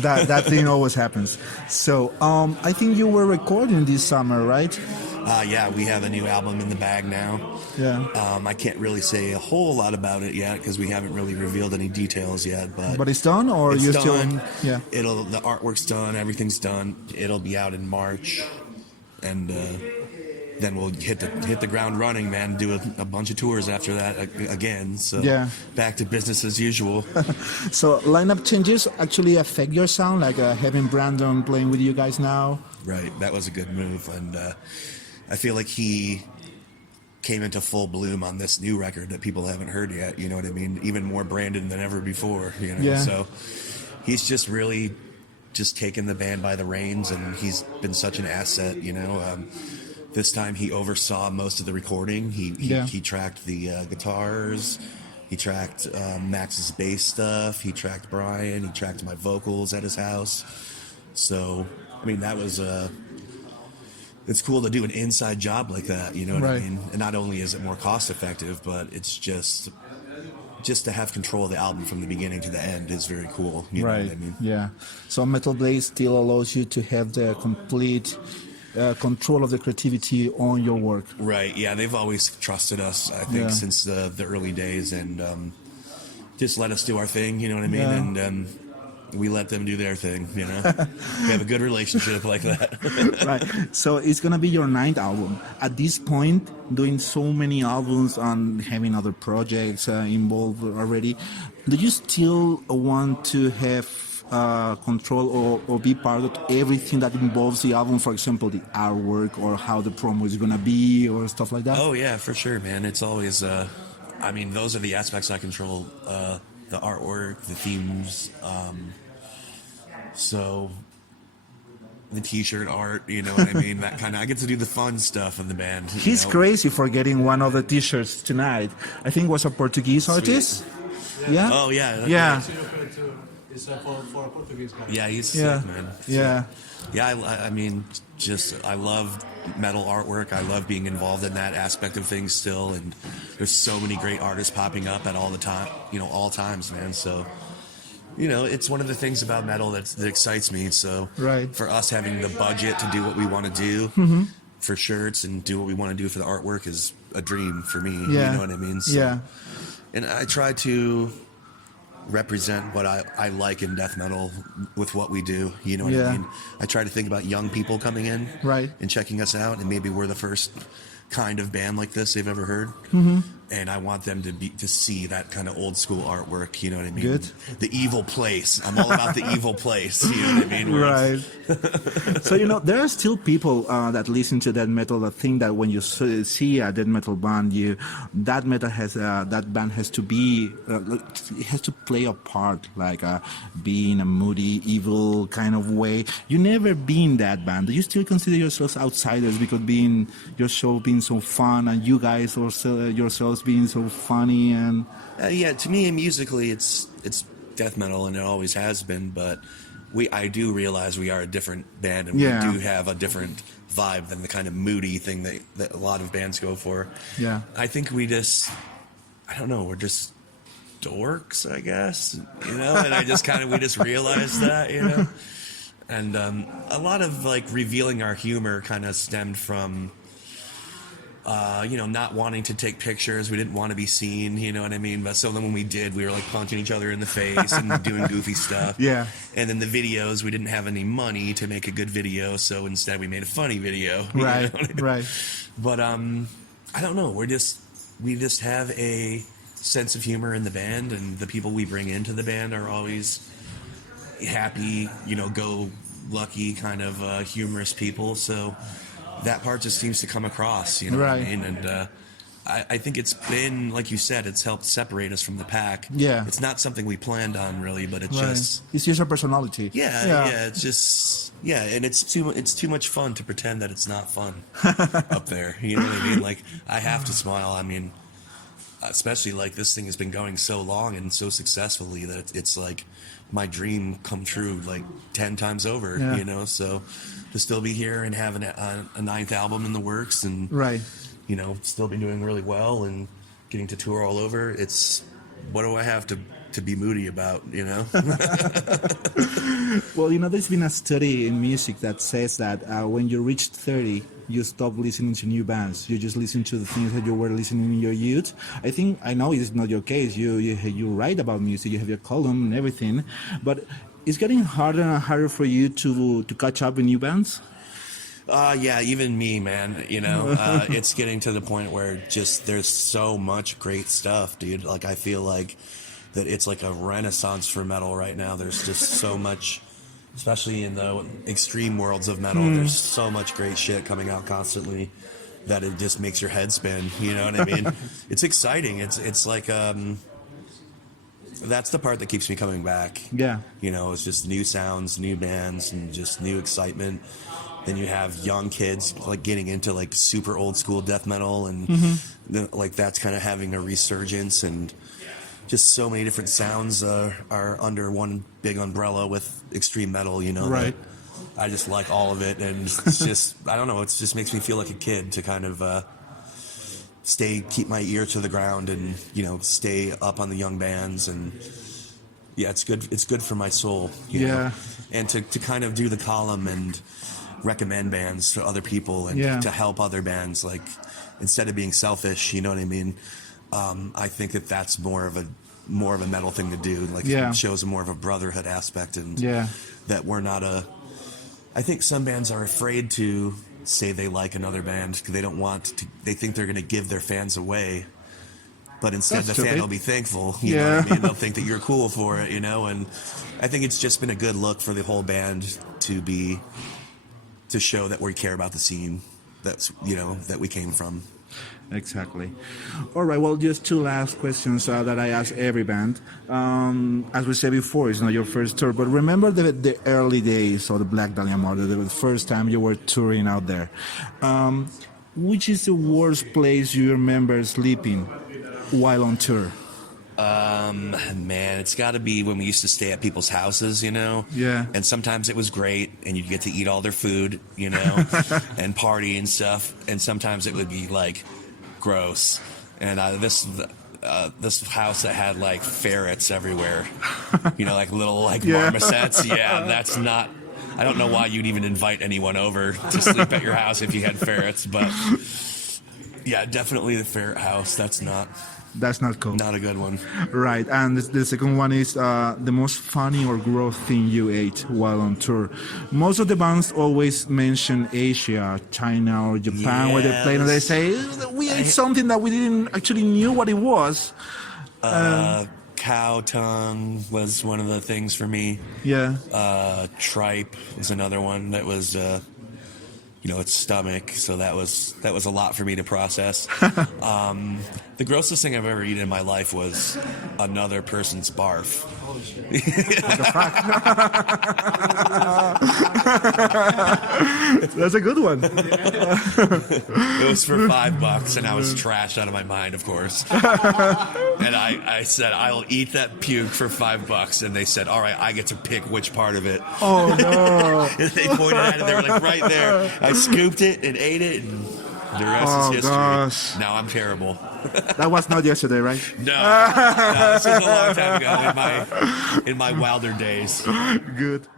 That thing always happens. So I think you were recording this summer, right? Yeah, we have a new album in the bag now. Yeah. I can't really say a whole lot about it yet because we haven't really revealed any details yet. But it's done, or it's you done. still? Yeah. The artwork's done. Everything's done. It'll be out in March, and then we'll hit the ground running, man. Do a bunch of tours after that again. So yeah, back to business as usual. So lineup changes actually affect your sound, like having Brandon playing with you guys now. Right, that was a good move, and I feel like he came into full bloom on this new record that people haven't heard yet. You know what I mean? Even more Brandon than ever before. You know, yeah. So he's just really just taken the band by the reins, and he's been such an asset. You know. This time he oversaw most of the recording. He tracked the guitars, he tracked Max's bass stuff, he tracked Brian, he tracked my vocals at his house. So, I mean, that was it's cool to do an inside job like that, you know what I mean? And not only is it more cost effective, but it's just to have control of the album from the beginning to the end is very cool. You know what I mean? Yeah. So Metal Blade still allows you to have the complete control of the creativity on your work. Right, yeah, they've always trusted us, I think, since the early days, and just let us do our thing, you know what I mean? Yeah. And we let them do their thing, you know? We have a good relationship like that. Right, so it's going to be your 9th album. At this point, doing so many albums and having other projects involved already, do you still want to have control or be part of everything that involves the album, for example, the artwork or how the promo is going to be or stuff like that? Oh, yeah, for sure, man. It's always, I mean, those are the aspects I control, the artwork, the themes, so the t-shirt art, you know what I mean? That kind of, I get to do the fun stuff in the band. He's crazy for getting one of the t-shirts tonight. I think it was a Portuguese artist. Yeah? Oh, yeah. Yeah. It's for a Portuguese guy. Yeah, he's sick, man. Yeah. Yeah, I mean, I love metal artwork. I love being involved in that aspect of things still, and there's so many great artists popping up at all the time, you know, all times, man. So, you know, it's one of the things about metal that excites me. So, for us having the budget to do what we want to do for shirts and do what we want to do for the artwork is a dream for me. Yeah. You know what I mean? So, and I try to represent what I like in death metal with what we do, you know what I mean? I try to think about young people coming in and checking us out, and maybe we're the first kind of band like this they've ever heard, and I want them to see that kind of old school artwork, you know what I mean? Good. The evil place. I'm all about the evil place, you know what I mean? Right. So, you know, there are still people that listen to death metal that think that when you see a death metal band, that band has to be, it has to play a part, like be in a moody, evil kind of way. You never been that band. Do you still consider yourselves outsiders because your show being so fun and you guys also yourselves being so funny? And yeah, to me musically it's death metal, and it always has been, but I do realize we are a different band, and we do have a different vibe than the kind of moody thing that a lot of bands go for. Yeah, I think I don't know, we're just dorks, I guess, you know, and we just realized that, you know, and a lot of like revealing our humor kind of stemmed from you know, not wanting to take pictures. We didn't want to be seen, you know what I mean? But so then when we did, we were like punching each other in the face and doing goofy stuff. Yeah. And then the videos, we didn't have any money to make a good video, so instead we made a funny video. Right, you know what I mean? right. But I don't know. We just have a sense of humor in the band, and the people we bring into the band are always happy, you know, go lucky kind of humorous people. So that part just seems to come across, you know what I mean? And I think it's been, like you said, it's helped separate us from the pack. Yeah. It's not something we planned on, really, but it's it's just your personality. Yeah, it's just, and it's too much fun to pretend that it's not fun up there. You know what I mean? Like, I have to smile. I mean, especially like this thing has been going so long and so successfully that it's like my dream come true like 10 times over, you know? So to still be here and have a 9th album in the works and, you know, still be doing really well and getting to tour all over, what do I have to to be moody about, you know? Well, there's been a study in music that says that when you reach 30, you stop listening to new bands. You just listen to the things that you were listening in your youth. I know it's not your case. You write about music. You have your column and everything, but it's getting harder and harder for you to catch up in new bands. Yeah, even me, man. It's getting to the point where just there's so much great stuff, dude. Like I feel like that it's like a renaissance for metal right now. There's just so much, especially in the extreme worlds of metal. There's so much great shit coming out constantly that it just makes your head spin. You know what I mean? It's exciting. It's like that's the part that keeps me coming back. Yeah. It's just new sounds, new bands, and just new excitement. Then you have young kids like getting into like super old school death metal, and like that's kind of having a resurgence, and just so many different sounds are under one big umbrella with extreme metal. Right. I just like all of it, and it's just I don't know. It just makes me feel like a kid to kind of keep my ear to the ground, and stay up on the young bands, and yeah, it's good. It's good for my soul. You know? And to kind of do the column and recommend bands to other people, and to help other bands, like instead of being selfish, you know what I mean? I think that's more of a metal thing to do. Like it shows more of a brotherhood aspect, and that we're not I think some bands are afraid to say they like another band because they don't want to. They think they're going to give their fans away, but instead the fan will be thankful. You know what I mean? They'll think that you're cool for it, and I think it's just been a good look for the whole band to show that we care about the scene that we came from. Exactly. All right. Well, just two last questions that I ask every band. As we said before, it's not your first tour, but remember the early days of the Black Dahlia Murder, the first time you were touring out there. Which is the worst place you remember sleeping while on tour? Man, it's got to be when we used to stay at people's houses, Yeah. And sometimes it was great, and you'd get to eat all their food, and party and stuff. And sometimes it would be like gross. And this house that had like ferrets everywhere, like little marmosets. Yeah, that's not. I don't know why you'd even invite anyone over to sleep at your house if you had ferrets, but yeah, definitely the ferret house. That's not cool. Not a good one. Right. And the second one is the most funny or gross thing you ate while on tour. Most of the bands always mention Asia, China, or Japan, where they play, and they say, we ate something that we didn't actually knew what it was. Cow tongue was one of the things for me. Yeah. Tripe was another one that was... its stomach, so that was a lot for me to process. The grossest thing I've ever eaten in my life was another person's barf. Holy shit. That's a good one. It was for $5, and I was trashed out of my mind, of course. And I said, I'll eat that puke for $5, and they said, all right, I get to pick which part of it. Oh no! And they pointed at it, they were like right there. I scooped it and ate it, and the rest is history. Gosh. Now I'm terrible. That was not yesterday, right? No, this was a long time ago in my wilder days. Good.